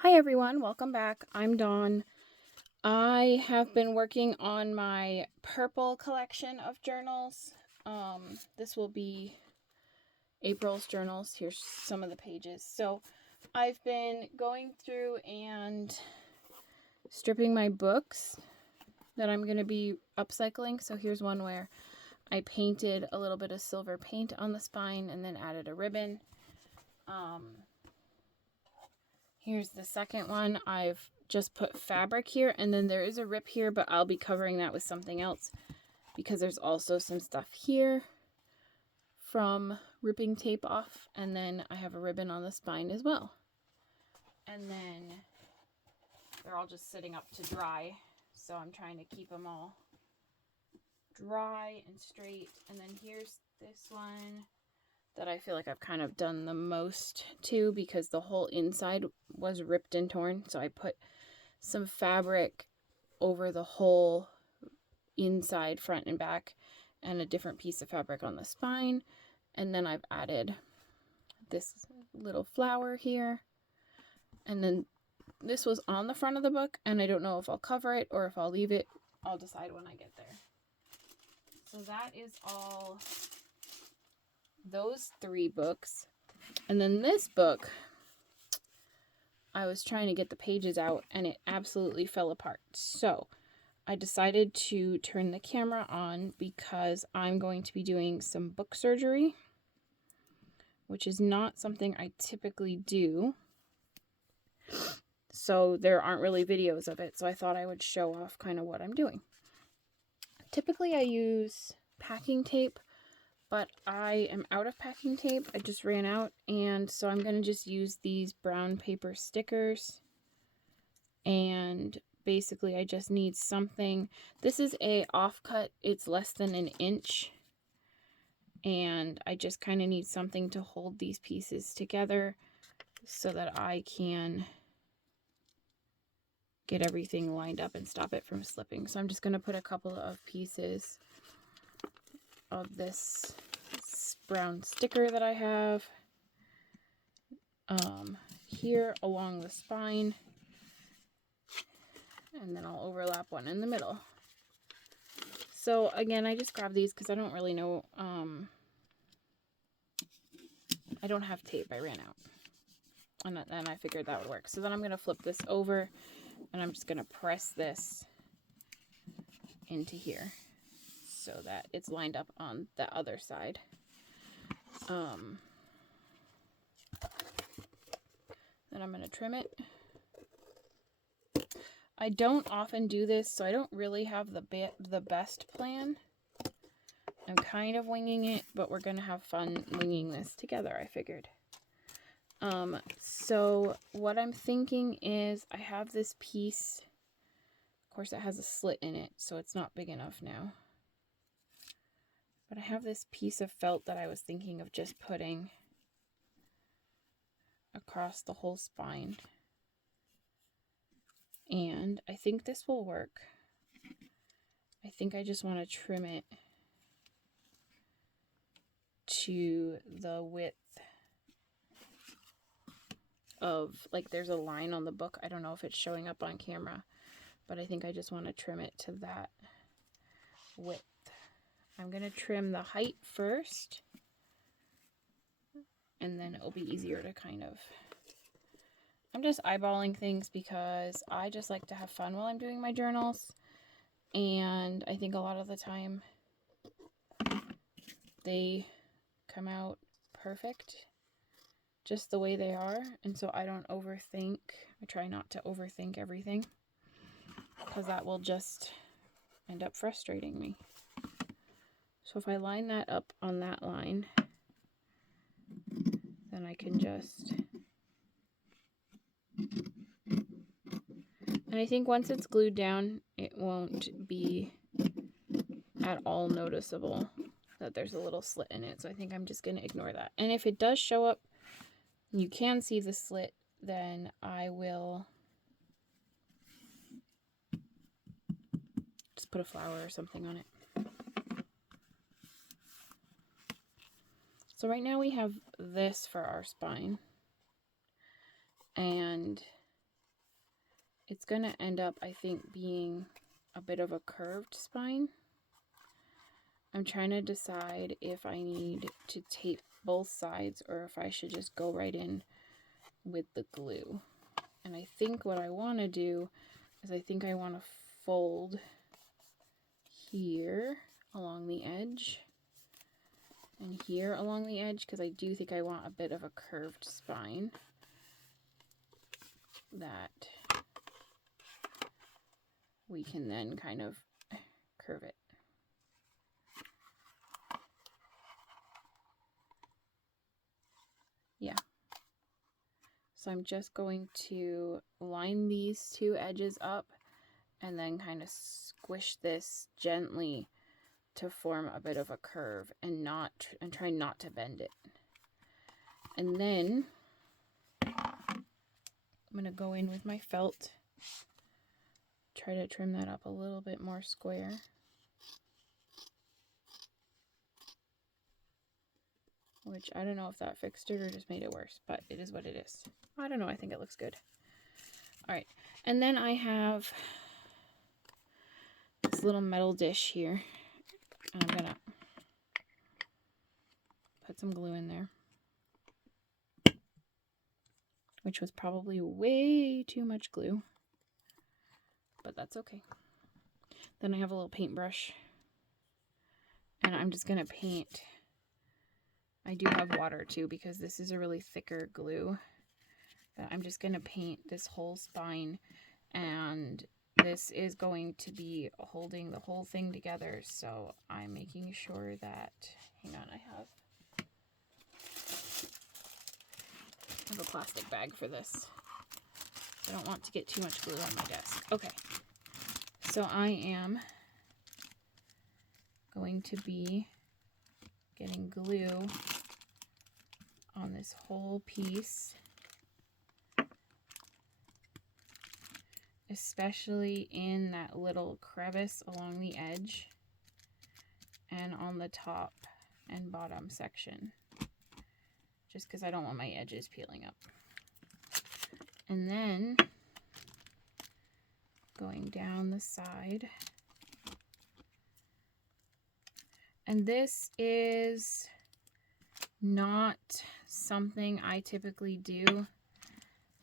Hi everyone, welcome back. I'm Dawn. I have been working on my purple collection of journals. This will be April's journals. Here's some of the pages. So I've been going through and stripping my books that I'm going to be upcycling. So here's one where I painted a little bit of silver paint on the spine and then added a ribbon. Here's the second one. I've just put fabric here, and then there is a rip here, but I'll be covering that with something else because there's also some stuff here from ripping tape off, and then I have a ribbon on the spine as well. And then they're all just sitting up to dry, so I'm trying to keep them all dry and straight. And then here's this one that I feel like I've kind of done the most to because the whole inside was ripped and torn. So I put some fabric over the whole inside, front and back, and a different piece of fabric on the spine. And then I've added this little flower here. And then this was on the front of the book, and I don't know if I'll cover it or if I'll leave it. I'll decide when I get there. So that is all those 3 books. And then this book, I was trying to get the pages out and it absolutely fell apart. So I decided to turn the camera on because I'm going to be doing some book surgery, which is not something I typically do. So there aren't really videos of it. So I thought I would show off kind of what I'm doing. Typically I use packing tape, but I am out of packing tape. I just ran out, and so I'm going to just use these brown paper stickers. And basically I just need something. This is a offcut. It's less than an inch. And I just kind of need something to hold these pieces together so that I can get everything lined up and stop it from slipping. So I'm just going to put a couple of pieces of this brown sticker that I have here along the spine, and then I'll overlap one in the middle. So again, I just grabbed these because I don't really know, I don't have tape. I ran out, and then I figured that would work. So then I'm going to flip this over, and I'm just going to press this into here so that it's lined up on the other side. Then I'm going to trim it. I don't often do this, so I don't really have the best plan. I'm kind of winging it, but we're going to have fun winging this together, I figured. So what I'm thinking is I have this piece. Of course, it has a slit in it, so it's not big enough now. But I have this piece of felt that I was thinking of just putting across the whole spine. And I think this will work. I think I just want to trim it to the width of, like, there's a line on the book. I don't know if it's showing up on camera, but I think I just want to trim it to that width. I'm going to trim the height first, and then it'll be easier to kind of... I'm just eyeballing things because I just like to have fun while I'm doing my journals, and I think a lot of the time they come out perfect just the way they are, and so I don't overthink. I try not to overthink everything because that will just end up frustrating me. So if I line that up on that line, then I can just... And I think once it's glued down, it won't be at all noticeable that there's a little slit in it. So I think I'm just going to ignore that. And if it does show up, you can see the slit, then I will just put a flower or something on it. So right now we have this for our spine. And it's going to end up, I think, being a bit of a curved spine. I'm trying to decide if I need to tape both sides or if I should just go right in with the glue. And I think what I want to do is I think I want to fold here along the edge and here along the edge, because I do think I want a bit of a curved spine that we can then kind of curve it. Yeah. So I'm just going to line these two edges up and then kind of squish this gently to form a bit of a curve and try not to bend it. And then I'm going to go in with my felt, try to trim that up a little bit more square. Which I don't know if that fixed it or just made it worse, but it is what it is. I don't know, I think it looks good. All right, and then I have this little metal dish here. And I'm gonna put some glue in there, which was probably way too much glue, but that's okay. Then I have a little paintbrush, and I'm just gonna paint. I do have water too, because this is a really thicker glue. But I'm just gonna paint this whole spine, and this is going to be holding the whole thing together, so I'm making sure that, hang on, I have a plastic bag for this. I don't want to get too much glue on my desk. Okay, so I am going to be getting glue on this whole piece, especially in that little crevice along the edge and on the top and bottom section, just because I don't want my edges peeling up. And then going down the side. And this is not something I typically do.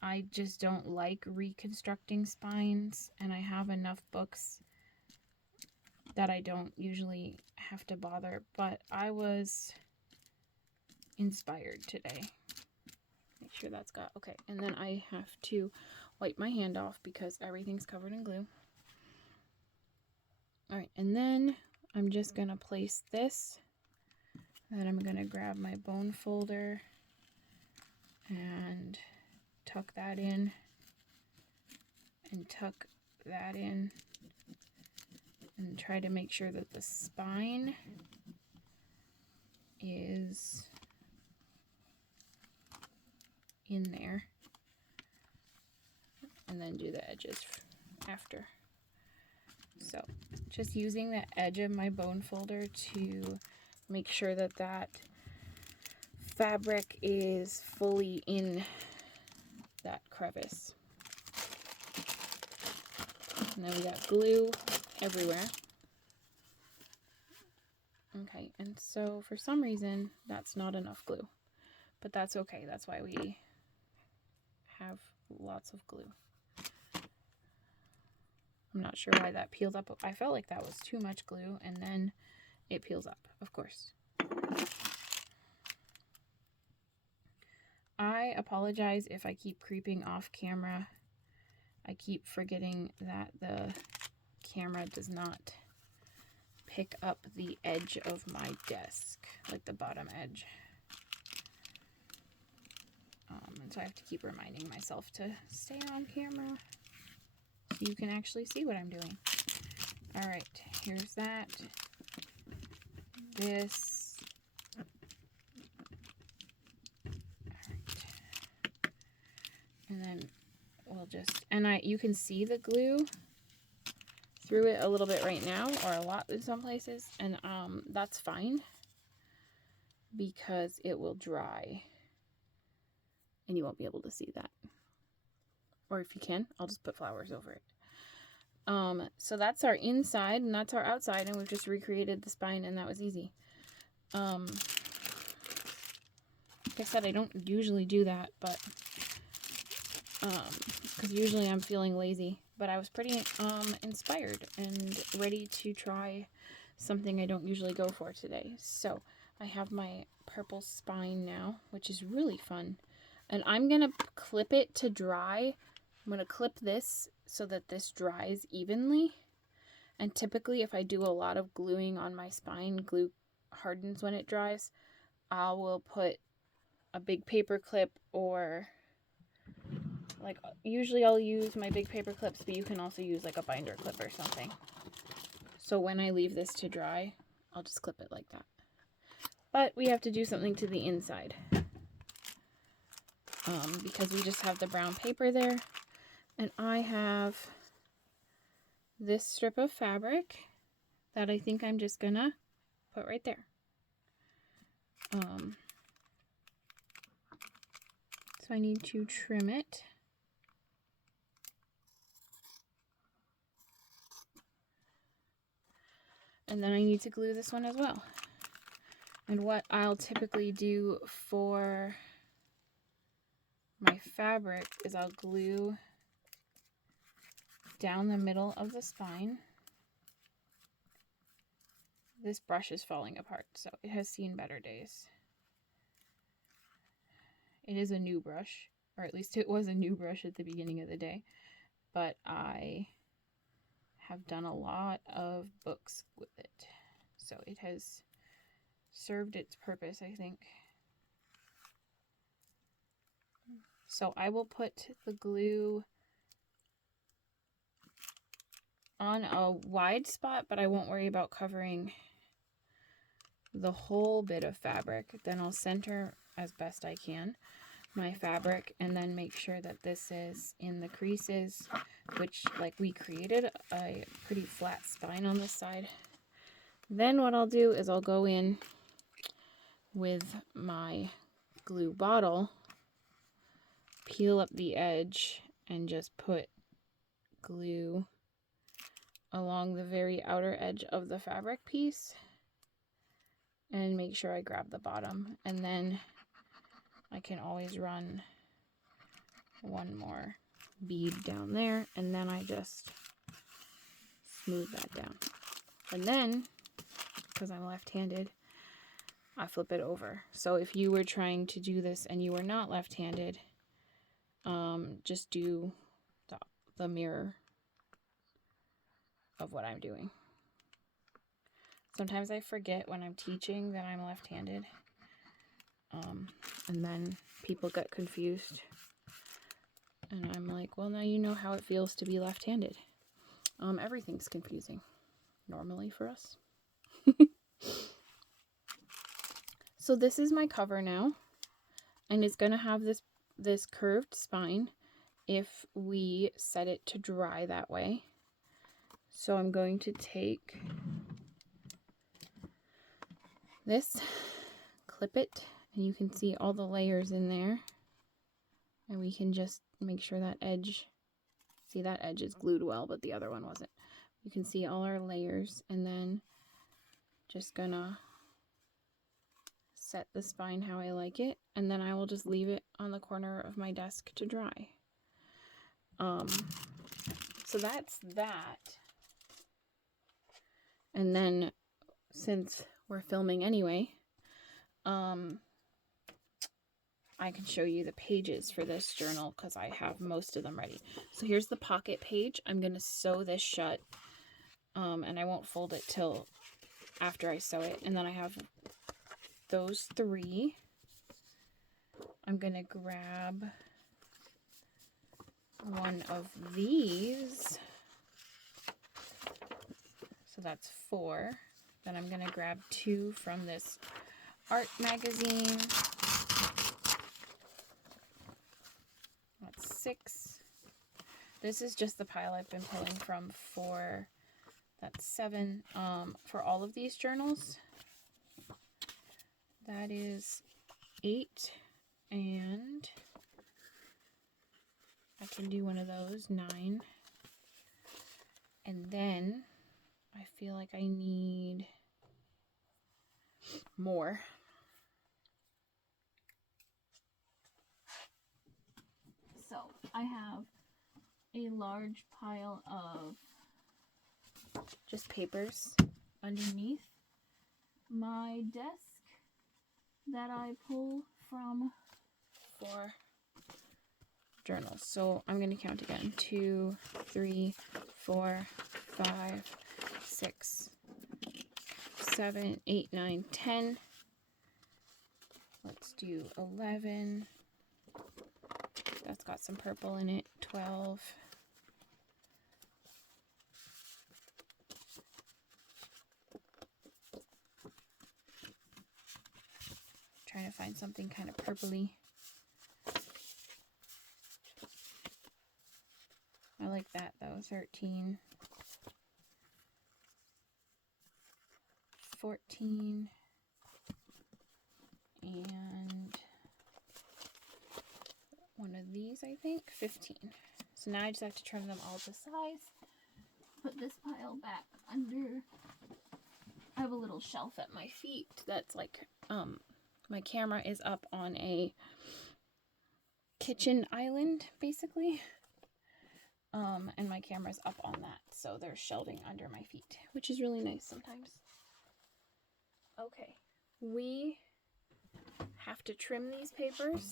I just don't like reconstructing spines, and I have enough books that I don't usually have to bother, but I was inspired today. Make sure that's got, okay, and then I have to wipe my hand off because everything's covered in glue. All right, and then I'm just gonna place this, then I'm gonna grab my bone folder and tuck that in and tuck that in and try to make sure that the spine is in there, and then do the edges after. So just using the edge of my bone folder to make sure that that fabric is fully in that crevice. And then we got glue everywhere. Okay, and so for some reason that's not enough glue, but that's okay. That's why we have lots of glue. I'm not sure why that peeled up. I felt like that was too much glue, and then it peels up, of course. I apologize if I keep creeping off camera. I keep forgetting that the camera does not pick up the edge of my desk, like the bottom edge. And so I have to keep reminding myself to stay on camera so you can actually see what I'm doing. All right, here's that. This. All right. And then we'll just, and you can see the glue through it a little bit right now, or a lot in some places, and that's fine because it will dry and you won't be able to see that. or if you can, I'll just put flowers over it. So that's our inside and that's our outside, and we've just recreated the spine, and that was easy. Like I said, I don't usually do that, but because usually I'm feeling lazy, but I was pretty inspired and ready to try something I don't usually go for today. So I have my purple spine now, which is really fun, and I'm gonna clip it to dry. I'm gonna clip this so that this dries evenly, and typically if I do a lot of gluing on my spine, glue hardens when it dries. I will put a big paper clip, or like usually I'll use my big paper clips, but you can also use like a binder clip or something. So when I leave this to dry, I'll just clip it like that. But we have to do something to the inside because we just have the brown paper there, and I have this strip of fabric that I think I'm just gonna put right there. So I need to trim it. And then I need to glue this one as well. And what I'll typically do for my fabric is I'll glue down the middle of the spine. This brush is falling apart, so it has seen better days. It is a new brush, or at least it was a new brush at the beginning of the day, but I have done a lot of books with it, so it has served its purpose, I think. So I will put the glue on a wide spot, but I won't worry about covering the whole bit of fabric. Then I'll center as best I can my fabric, and then make sure that this is in the creases, which, like, we created a pretty flat spine on this side. Then what I'll do is I'll go in with my glue bottle, peel up the edge, and just put glue along the very outer edge of the fabric piece, and make sure I grab the bottom, and then I can always run one more bead down there, and then I just smooth that down. And then, because I'm left-handed, I flip it over. So if you were trying to do this and you were not left-handed, just do the mirror of what I'm doing. Sometimes I forget when I'm teaching that I'm left-handed, and then people get confused, and I'm like, well, now you know how it feels to be left-handed. Everything's confusing normally for us. So this is my cover now, and it's going to have this curved spine if we set it to dry that way. So I'm going to take this, clip it, and you can see all the layers in there, and we can just make sure that edge, see, that edge is glued well, but the other one wasn't. You can see all our layers, and then just gonna set the spine how I like it, and then I will just leave it on the corner of my desk to dry. So that's that. And then, since we're filming anyway, I can show you the pages for this journal because I have most of them ready. So here's the pocket page. I'm going to sew this shut, and I won't fold it till after I sew it. And then I have those three. I'm going to grab one of these. So that's 4. Then I'm going to grab 2 from this art magazine. That's 6. This is just the pile I've been pulling from for, that's 7. For all of these journals, that is 8, and I can do one of those, 9. And then I feel like I need more. So I have a large pile of just papers underneath my desk that I pull from for journals. So I'm going to count again. 2, 3, 4, 5, 6, 7, 8, 9, 10. Let's do 11. That's got some purple in it. 12. Trying to find something kind of purpley. I like that though. 13. 14. And one of these, I think. 15. So now I just have to trim them all to size. Put this pile back under. I have a little shelf at my feet that's like, my camera is up on a kitchen island, basically. And my camera's up on that, so there's shelving under my feet, which is really nice sometimes. Okay, we have to trim these papers,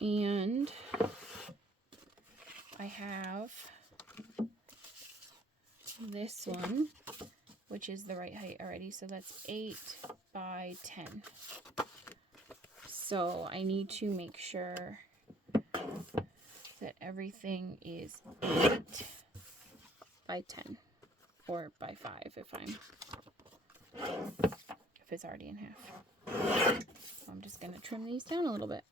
and I have this one, which is the right height already, so that's 8 by 10. So I need to make sure that everything is 8 by 10, or by 5 if it's already in half. So I'm just going to trim these down a little bit.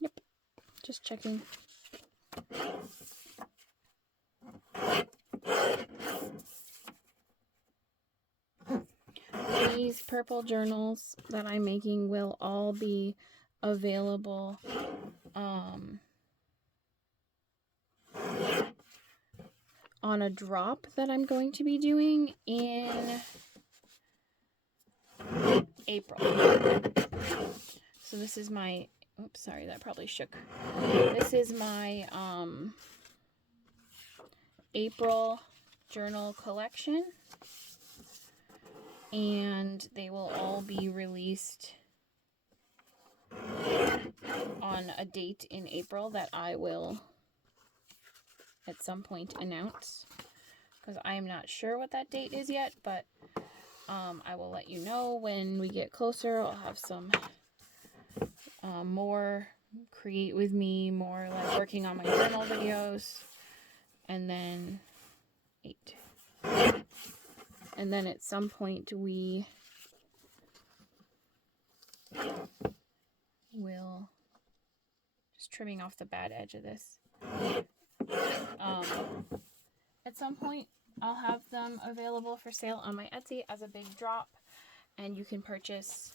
Yep, just checking. These purple journals that I'm making will all be available on a drop that I'm going to be doing in April. So this is my, oops, sorry, that probably shook. This is my April journal collection, and they will all be released on a date in April that I will at some point announce, because I am not sure what that date is yet, but I will let you know when we get closer. I'll have some more create with me, more like working on my journal videos, and then 8. And then at some point we will, just trimming off the bad edge of this. At some point I'll have them available for sale on my Etsy as a big drop, and you can purchase,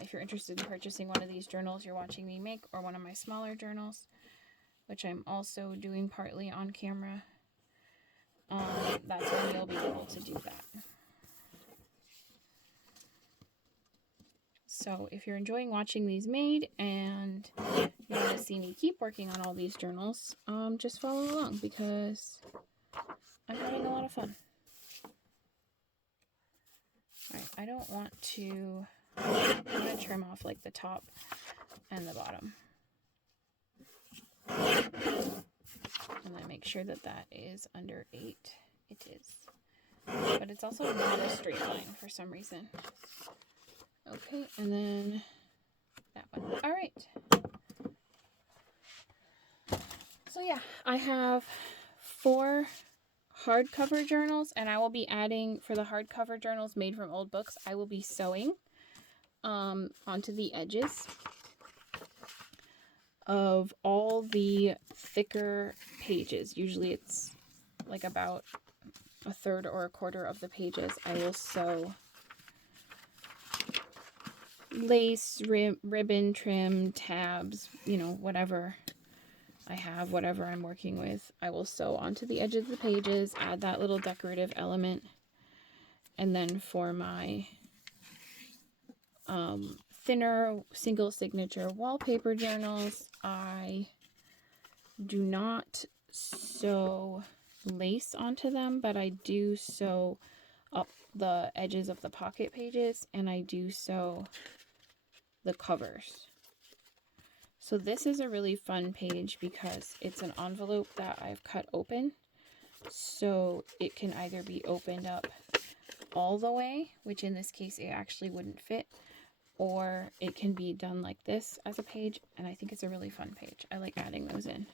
if you're interested in purchasing one of these journals you're watching me make, or one of my smaller journals, which I'm also doing partly on camera. That's when you'll be able to do that. So if you're enjoying watching these made and you want to see me keep working on all these journals, just follow along, because I'm having a lot of fun. Alright, I don't want to, I'm going to trim off like the top and the bottom. And then make sure that that is under 8. It is. But it's also not a straight line for some reason. Okay, and then that one. Alright. So yeah, I have 4 hardcover journals, and I will be adding, for the hardcover journals made from old books, I will be sewing onto the edges of all the thicker pages. Usually it's like about a third or a quarter of the pages. I will sew lace, ribbon, trim, tabs, you know, whatever I have, whatever I'm working with, I will sew onto the edge of the pages, add that little decorative element. And then for my thinner single signature wallpaper journals, I do not sew lace onto them, but I do sew up the edges of the pocket pages, and I do sew the covers. So this is a really fun page because it's an envelope that I've cut open, so it can either be opened up all the way, which in this case it actually wouldn't fit, or it can be done like this as a page, and I think it's a really fun page. I like adding those in.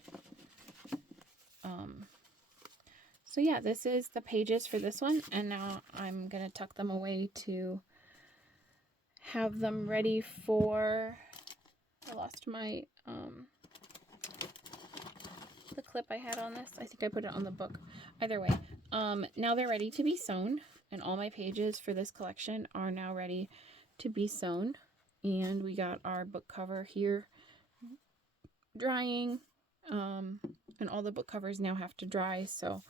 So yeah, this is the pages for this one, and now I'm gonna tuck them away to have them ready for, I lost my, the clip I had on this. I think I put it on the book. Either way, now they're ready to be sewn, and all my pages for this collection are now ready to be sewn. And we got our book cover here drying, and all the book covers now have to dry, so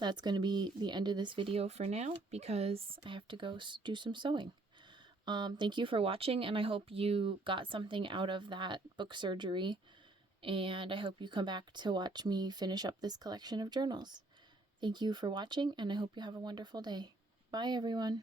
that's going to be the end of this video for now because I have to go do some sewing. Thank you for watching, and I hope you got something out of that book surgery, and I hope you come back to watch me finish up this collection of journals. Thank you for watching, and I hope you have a wonderful day. Bye, everyone.